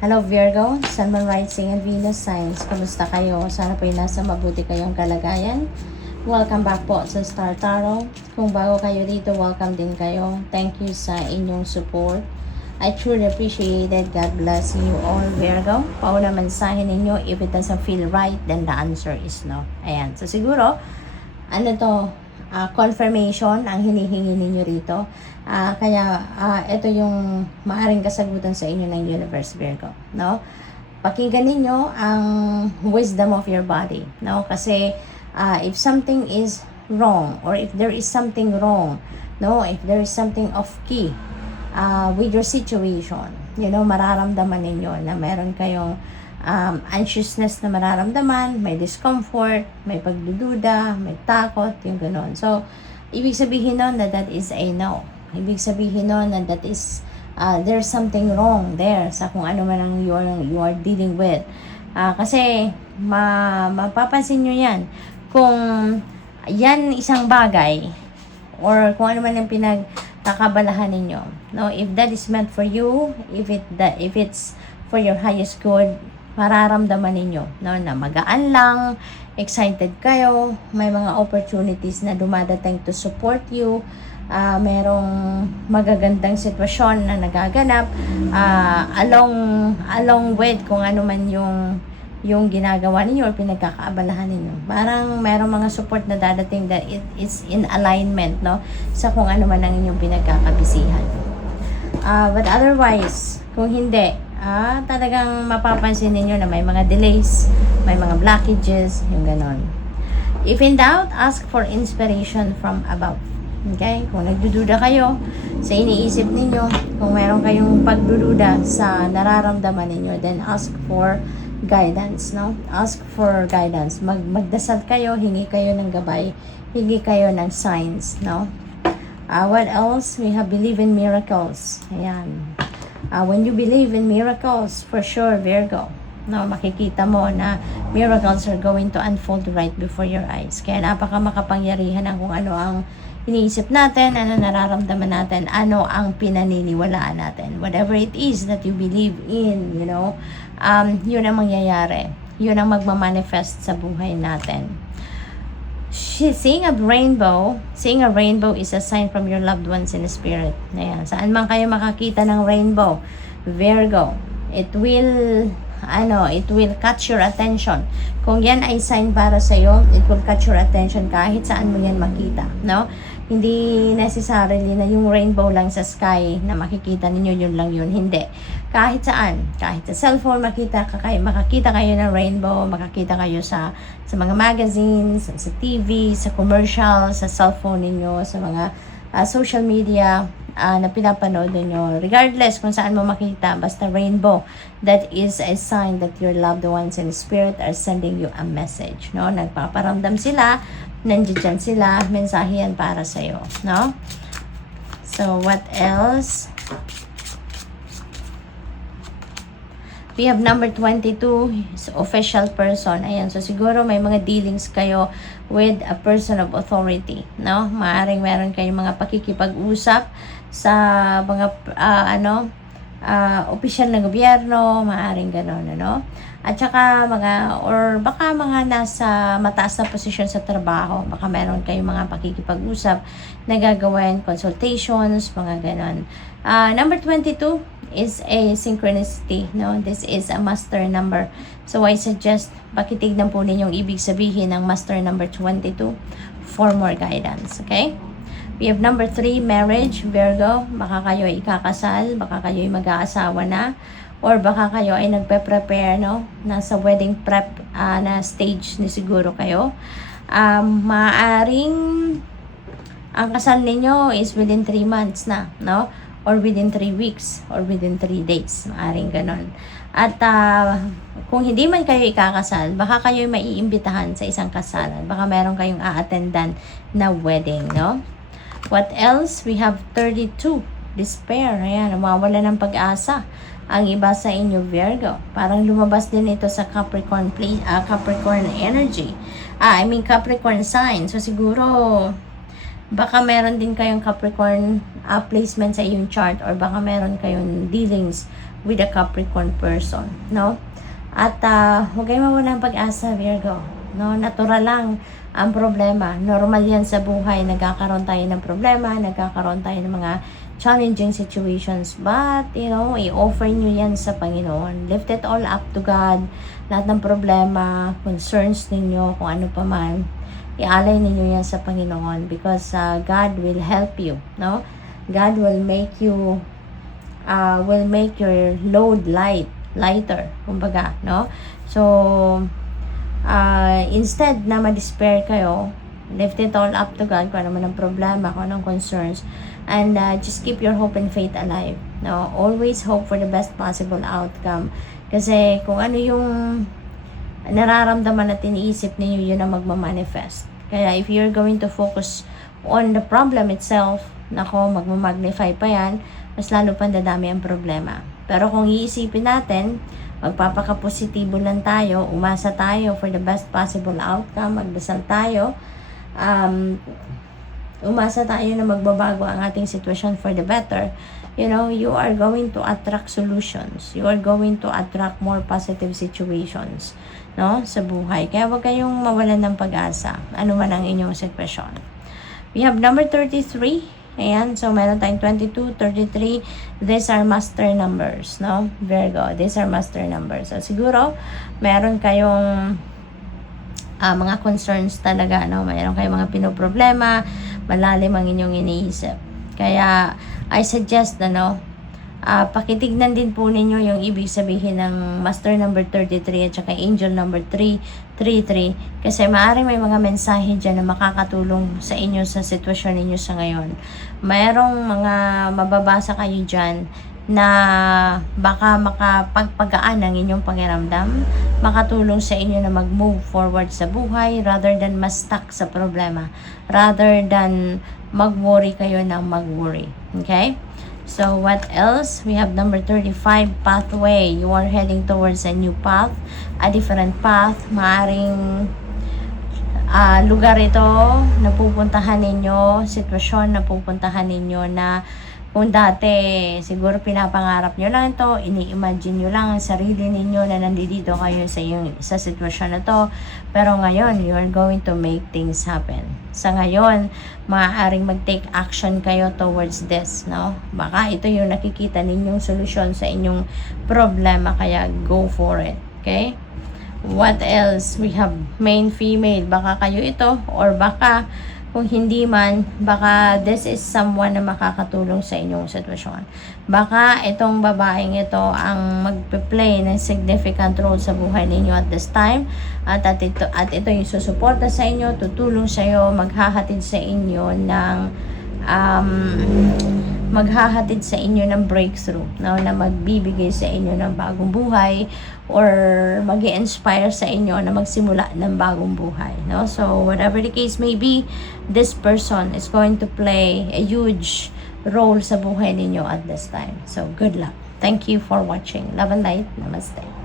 Hello Virgo, Sun, Moon, Rising, and Venus signs. Kamusta kayo? Sana po nasa mabuti kayong kalagayan. Welcome back po sa Star Tarot. Kung bago kayo dito, welcome din kayo. Thank you sa inyong support. I truly appreciate it. God bless you all, Virgo. Pauna mensahe ninyo, if it doesn't feel right, then the answer is no. Ayan. So siguro, confirmation ang hinihingi ninyo rito. Kaya ito yung maaring kasagutan sa inyo ng Universe, Virgo, no? Pakinggan ninyo ang wisdom of your body, no? Kasi if something is wrong, or if there is something wrong, no? If there is something off key with your situation, mararamdaman ninyo na meron kayong anxiousness na mararamdaman, may discomfort, may pagdududa, may takot, yung gano'n. So, ibig sabihin nun na that is a no. Ibig sabihin nun na that is, there's something wrong there sa kung ano man ang you are dealing with. Kasi, mapapansin nyo yan. Kung yan isang bagay, or kung ano man ang pinagkakabalahan ninyo, no? If that is meant for you, if it's for your highest good, mararamdaman ninyo, no, na magaan lang, excited kayo, may mga opportunities na dumadating to support you, merong magagandang sitwasyon na nagaganap along with kung ano man yung ginagawa ninyo or pinagkakaabalahan ninyo. Parang merong mga support na dadating that it is in alignment, no, sa kung ano man ang inyong pinagkakabisihan. But otherwise, kung hindi, talagang mapapansin ninyo na may mga delays, may mga blockages, yung ganon. If in doubt, ask for inspiration from above. Okay? Kung nagdududa kayo sa iniisip ninyo, kung meron kayong pagdududa sa nararamdaman ninyo, then ask for guidance, no? Ask for guidance. Magdasal kayo, hingi kayo ng gabay, hingi kayo ng signs, no? What else? We have believe in miracles. Ayan. When you believe in miracles, for sure, Virgo, no, makikita mo na miracles are going to unfold right before your eyes. Kaya napaka makapangyarihan ang kung ano ang iniisip natin, ano nararamdaman natin, ano ang pinaniniwalaan natin. Whatever it is that you believe in, yun ang mangyayari. Yun ang magmamanifest sa buhay natin. Seeing a rainbow is a sign from your loved ones in the spirit. Ayan. Saan man kayo makakita ng rainbow, Virgo, it will catch your attention. Kung yan ay sign para sa iyo, it will catch your attention kahit saan mo yan makita, no? Hindi necessarily na yung rainbow lang sa sky na makikita ninyo, yun lang yun. Hindi. Kahit saan. Kahit sa cellphone, makakita kayo ng rainbow, makakita kayo sa mga magazines, sa TV, sa commercial, sa cellphone ninyo, sa mga social media na pinapanood ninyo. Regardless kung saan mo makita, basta rainbow, that is a sign that your loved ones in spirit are sending you a message, no? Nagpaparamdam sila, nandiyan sila, mensahe yan para sa'yo, no? So, what else? We have number 22, is official person. Ayan, so siguro may mga dealings kayo with a person of authority, no? Maaring meron kayong mga pakikipag-usap sa mga opisyal ng gobyerno, maaring gano'n, ano? At saka baka mga nasa mataas na posisyon sa trabaho, baka meron kayong mga pakikipag-usap na gagawin, consultations, mga gano'n. Number 22 is a synchronicity, no? This is a master number. So I suggest pakitignan po ninyong ibig sabihin ng master number 22 for more guidance, okay? We have number 3, marriage, Virgo. Baka kayo ay ikakasal, baka kayo ay mag-aasawa na, or baka kayo ay nagpe-prepare, no? Nasa wedding prep na stage ni siguro kayo. Maaring ang kasal ninyo is within 3 months na, no? Or within 3 weeks, or within 3 days. Maaring ganon. At kung hindi man kayo ikakasal, baka kayo maiimbitahan sa isang kasalan. Baka meron kayong a-attendan na wedding, no? What else? We have 32, despair. Ayan, nawawala ng pag-asa ang iba sa inyo, Virgo. Parang lumabas din ito sa Capricorn energy. Capricorn sign. So siguro baka meron din kayong Capricorn placement sa iyong chart, or baka meron kayong dealings with a Capricorn person, no? At huwag kayong mawala ng pag-asa, Virgo, no? Natural lang ang problema. Normal yan sa buhay. Nagkakaroon tayo ng problema, nagkakaroon tayo ng mga challenging situations. But, i-offer nyo yan sa Panginoon. Lift it all up to God. Lahat ng problema, concerns ninyo, kung ano pa man, ialay ninyo yan sa Panginoon because God will help you, no? God will make you your load lighter, kumbaga, no? So, instead na ma-despair kayo, lift it all up to God kung ano man ang problema, kung anong concerns, and just keep your hope and faith alive, no? Always hope for the best possible outcome kasi kung ano yung nararamdaman at iniisip ninyo, yun ang magmamanifest. Kaya if you're going to focus on the problem itself, nako, magmamagnify pa yan, mas lalo pang dadami ang problema. Pero kung iisipin natin, magpapakapositibo lang tayo, umasa tayo for the best possible outcome, magdasal tayo, umasa tayo na magbabago ang ating sitwasyon for the better, you are going to attract solutions. You are going to attract more positive situations, no, sa buhay. Kaya huwag kayong mawalan ng pag-asa, ano man ang inyong sitwasyon. We have number 33. Ayan, so meron tayong 22, 33. These are master numbers, no? Virgo, these are master numbers. So, siguro, meron kayong mga concerns talaga, no? Meron kayong mga pinoproblema, malalim ang inyong iniisip. Kaya, I suggest pakitignan din po ninyo yung ibig sabihin ng master number 33 at saka angel number 333 kasi maaaring may mga mensahe dyan na makakatulong sa inyo sa sitwasyon ninyo sa ngayon. Mayroong mga mababasa kayo dyan na baka makapagpagaan ang inyong pakiramdam, makatulong sa inyo na mag-move forward sa buhay rather than ma-stuck sa problema, rather than mag-worry kayo ng mag-worry. Okay? So, what else? We have number 35, pathway. You are heading towards a new path, a different path. Maaring lugar ito na pupuntahan ninyo, sitwasyon na pupuntahan ninyo na kung dati siguro pinapangarap nyo lang ito, ini-imagine nyo lang ang sarili ninyo na nandito kayo sa sitwasyon na to, pero ngayon you are going to make things happen. Sa ngayon, maaaring mag-take action kayo towards this, no? Baka ito yung nakikita ninyong solusyon sa inyong problema, kaya go for it, okay? What else? We have male, female. Baka kayo ito, or baka kung hindi man, baka this is someone na makakatulong sa inyong sitwasyon. Baka itong babaeng ito ang magpe-play ng significant role sa buhay ninyo at this time. At ito yung susuporta sa inyo, tutulong sa iyo, maghahatid sa inyo ng breakthrough, no? Na magbibigay sa inyo ng bagong buhay or mag-i-inspire sa inyo na magsimula ng bagong buhay, no? So whatever the case may be, this person is going to play a huge role sa buhay ninyo at this time. So good luck. Thank you for watching. Love and light. Namaste.